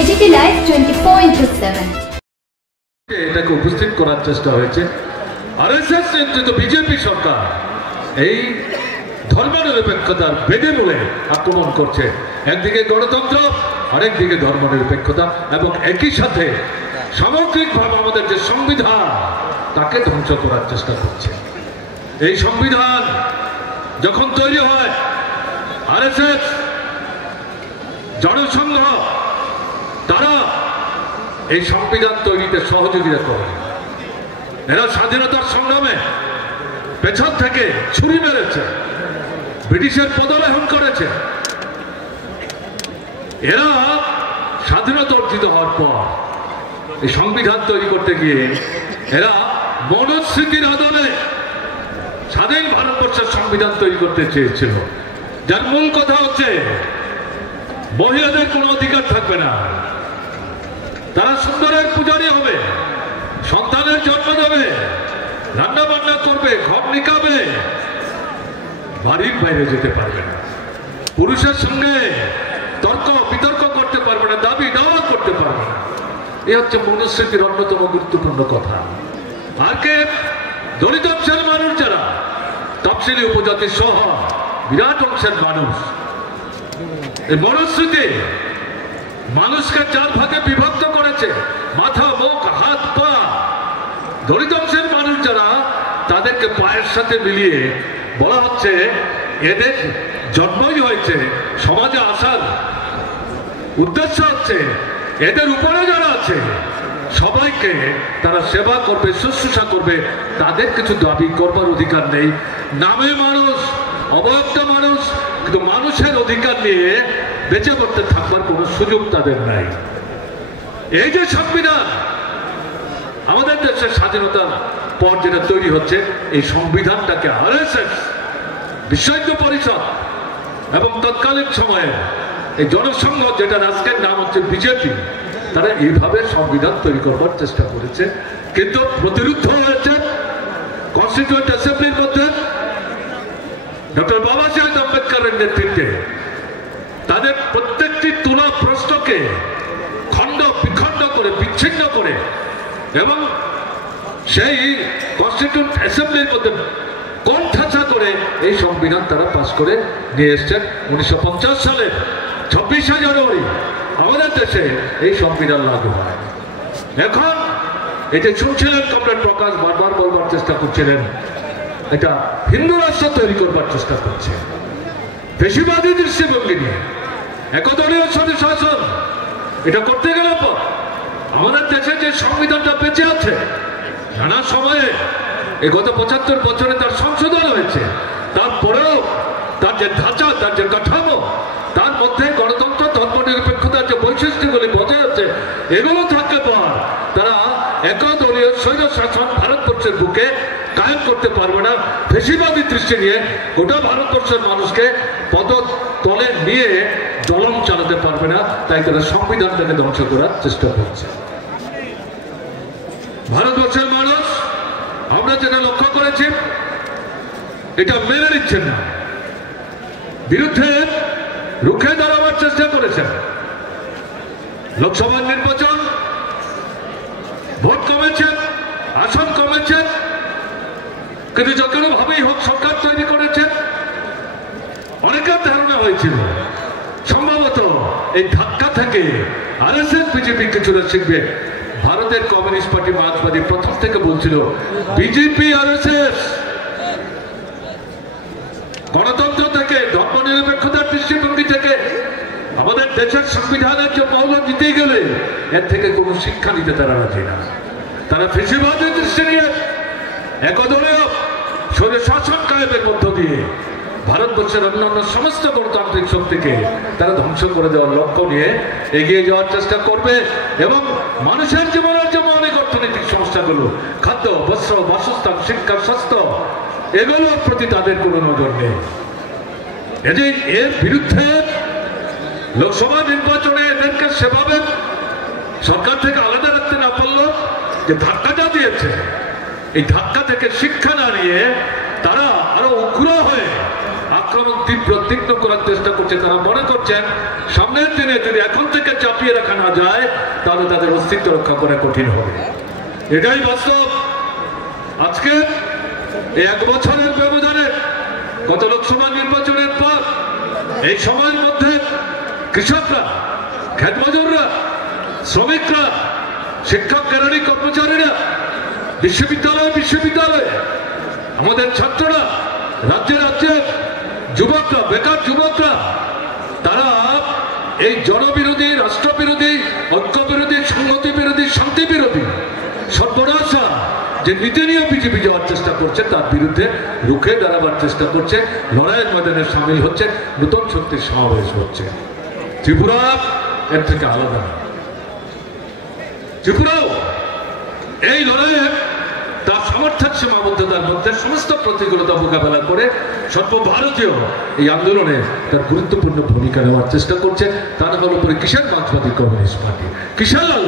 AGT live 24/7 এটাকে উপস্থিত করার চেষ্টা হয়েছে। আরএসএস নেতৃত্ব বিজেপি সরকার এই ধর্মনিরপেক্ষতার বেদে মূলে আক্রমণ করছে। একদিকে গণতন্ত্র, আরেকদিকে ধর্মনিরপেক্ষতা, এবং একই সাথে সামগ্রিকভাবে আমাদের যে সংবিধান তাকে ধ্বংস করার চেষ্টা করছে। এই সংবিধান যখন তৈরি হয়, আরএসএস, জনসংঘ, তারা এই সংবিধান তৈরিতে সহযোগিতা করে। এরা স্বাধীনতার সংগ্রামে পেছন থেকে ছুরি মেরেছে, ব্রিটিশের পদলেহন করেছে। এরা স্বাধীনতা অর্জিত হওয়ার পর এই সংবিধান তৈরি করতে গিয়ে এরা মনুস্মৃতির আদলে স্বাধীন ভারতবর্ষের সংবিধান তৈরি করতে চেয়েছিল, যার মূল কথা হচ্ছে মহিলাদের কোনো অধিকার থাকবে না, তারা সুন্দরের পূজারী হবে, সন্তানের জন্ম দেবে, রান্না বান্না করবে, ঘর নিকাবে, বাড়ির বাইরে যেতে পারবে না, পুরুষের সঙ্গে তর্ক বিতর্ক করতে পারবে না, দাবি দাওয়া করতে পারবে না। এই হচ্ছে মনুস্মৃতির অন্যতম গুরুত্বপূর্ণ কথা। আর কে দলিত অংশের মানুষ, যারা তফসিলি উপজাতি সহ বিরাট অংশের মানুষ, এই মনুস্মৃতি মানুষকে 4 ভাগে বিভক্ত করেছে, মাথা, মুখ, হাত, পা। দলিত অংশের মানুষ যারা, তাদেরকে পায়ের সাথে মিলিয়ে বলা হচ্ছে এদের জন্মই হয়েছে সমাজে আসার উদ্দেশ্য হচ্ছে এদের উপরে যারা আছে সবাইকে তারা সেবা করবে, শুশ্রূষা করবে, তাদের কিছু দাবি করবার অধিকার নেই। নামে মানুষ, অবয়ক্ত মানুষ, কিন্তু মানুষের অধিকার নিয়ে বেঁচে পড়তে থাকবার কোনো সুযোগ তাদের নাই। এই যে সংবিধান আমাদের দেশের স্বাধীনতার পর যেটা তৈরি হচ্ছে, এই সংবিধানটাকে আরএসএস, বিশ্ব হিন্দু পরিষদ এবং তৎকালীন সময়ে এই জনসংঘ, যেটা আজকের নাম হচ্ছে বিজেপি, তারা এইভাবে সংবিধান তৈরি করবার চেষ্টা করেছে, কিন্তু প্রতিরুদ্ধ হয়েছে কনস্টিটিউয়েন্ট অ্যাসেম্বলির মধ্যে ডক্টর বাবা সাহেব আম্বেদকরের নেতৃত্বে। তাদের প্রত্যেকটি তুলা প্রশ্নকে খণ্ড বিখণ্ড করে, বিচ্ছিন্ন করে, এবং সেই কনস্টিটিউয়েন্ট অ্যাসেম্বলির মধ্যে কোণঠাসা করে এই সংবিধান তারা পাস করে নিয়ে এসছেন। 1950 সালের 26শে জানুয়ারি আমাদের দেশে এই সংবিধান লাগু হয়। এখন এটা শুনছিলেন কমরেড প্রকাশ বারবার বলবার চেষ্টা করছিলেন, এটা হিন্দু রাষ্ট্র তৈরি করবার চেষ্টা করছে, বেশিবাদী দৃষ্টিভঙ্গি নিয়ে একদলীয় শাসন। এটা করতে গেলে পর আমাদের দেশে যে সংবিধানটা বেঁচে আছে, নানা সময়ে এই গত 75 বছরে তার সংশোধন হয়েছে, তারপরেও তার যে ধাঁচা, তার যে কাঠামো, তার মধ্যে গণতন্ত্র, ধর্মনিরপেক্ষতার যে বৈশিষ্ট্যগুলি বজায় আছে, এগুলো থাকলে পর তারা একদলীয় স্বৈর শাসন ভারতবর্ষের বুকে কায়েম করতে পারবে না। ফেসিবাদী দৃষ্টি নিয়ে গোটা ভারতবর্ষের মানুষকে পদতলে নিয়ে দলন চালাতে পারবে না, তাই তারা সংবিধানটাকে ধ্বংস করার চেষ্টা করছে। ভারতবর্ষের মানুষ আমরা যেটা লক্ষ্য করেছি, এটা মেনে নিচ্ছেন না, বিরুদ্ধে রুখে দাঁড়াবার চেষ্টা করেছেন। লোকসভা নির্বাচন, ভোট কমেছে, আসন কমেছে, কিন্তু যে কোনো ভাবেই হোক সরকার তৈরি করেছে। অনেকের ধারণা হয়েছিল সম্ভবত এই ধাক্কা থেকে আরএসএস বিজেপি কিছুটা শিখবে। ভারতের কমিউনিস্ট পার্টি, মার্ক্সবাদী প্রথম থেকে বলছিল বিজেপি আরএসএস গণতন্ত্র থেকে, ধর্মনিরপেক্ষতার দৃষ্টিভঙ্গি থেকে, আমাদের দেশের সংবিধানের যে মৌল দিতে গেলে এর থেকে কোনো শিক্ষা নিতে তারা রাজি না। তারা ফেসিবাদের দৃষ্টি নিয়ে একদলীয় শাসন কায়েমের মধ্য দিয়ে ভারতবর্ষের অন্যান্য সমস্ত গণতান্ত্রিক শক্তিকে তারা ধ্বংস করে দেওয়ার লক্ষ্য নিয়ে এগিয়ে যাওয়ার চেষ্টা করবে, এবং মানুষের জীবনের যে মৌলিক অর্থনৈতিক সমস্যাগুলো, খাদ্য, বস্ত্র, বাসস্থান, শিক্ষা, স্বাস্থ্য, এগুলোর প্রতি তাদের কোনো নজর নেই। এর বিরুদ্ধে লোকসভা নির্বাচনে এদেরকে সেভাবে সরকার থেকে আলাদা রাখতে না পারলো, যে ধাক্কাটা দিয়েছে, এই ধাক্কা থেকে শিক্ষা না নিয়ে তারা আরো উগ্র হয়ে আক্রমণ তীব্র উদ্বিগ্ন করার চেষ্টা করছে। তারা মনে করছেন সামনের দিনে যদি এখন থেকে চাপিয়ে রাখা না যায় তাহলে তাদের অস্তিত্ব রক্ষা করা কঠিন হবে। এটাই বাস্তব। আজকে এই 1 বছরের ব্যবধানে গত লোকসভা নির্বাচনের পর এই সময়ের মধ্যে কৃষকরা, ক্ষেত মজুররা, শ্রমিকরা, শিক্ষক কেরানি কর্মচারীরা, বিশ্ববিদ্যালয়ে আমাদের ছাত্ররা, রাজ্যে রাজ্যে যুবকরা, বেকার যুবকরা, তারা এই জনবিরোধী, রাষ্ট্রবিরোধী, ঐক্য বিরোধী, সংহতি বিরোধী, শান্তি বিরোধী সর্বনাশা যে নীতি নিয়ে বিজেপি যাওয়ার চেষ্টা করছে তার বিরুদ্ধে রুখে দাঁড়াবার চেষ্টা করছে, লড়াইয়ের ময়দানে সামিল হচ্ছে, নতুন শক্তির সমাবেশ হচ্ছে। ত্রিপুরা এর থেকে আলাদা। ত্রিপুরাও এই লড়াইয়ে তার সামর্থ্যের সীমাবদ্ধতার মধ্যে সমস্ত প্রতিকূলতা মোকাবেলা করে সর্বভারতীয় এই আন্দোলনে তার গুরুত্বপূর্ণ ভূমিকা নেওয়ার চেষ্টা করছে। তার উপরে কিসের মার্ক্সবাদী কমিউনিস্ট পার্টি, কিসের লাল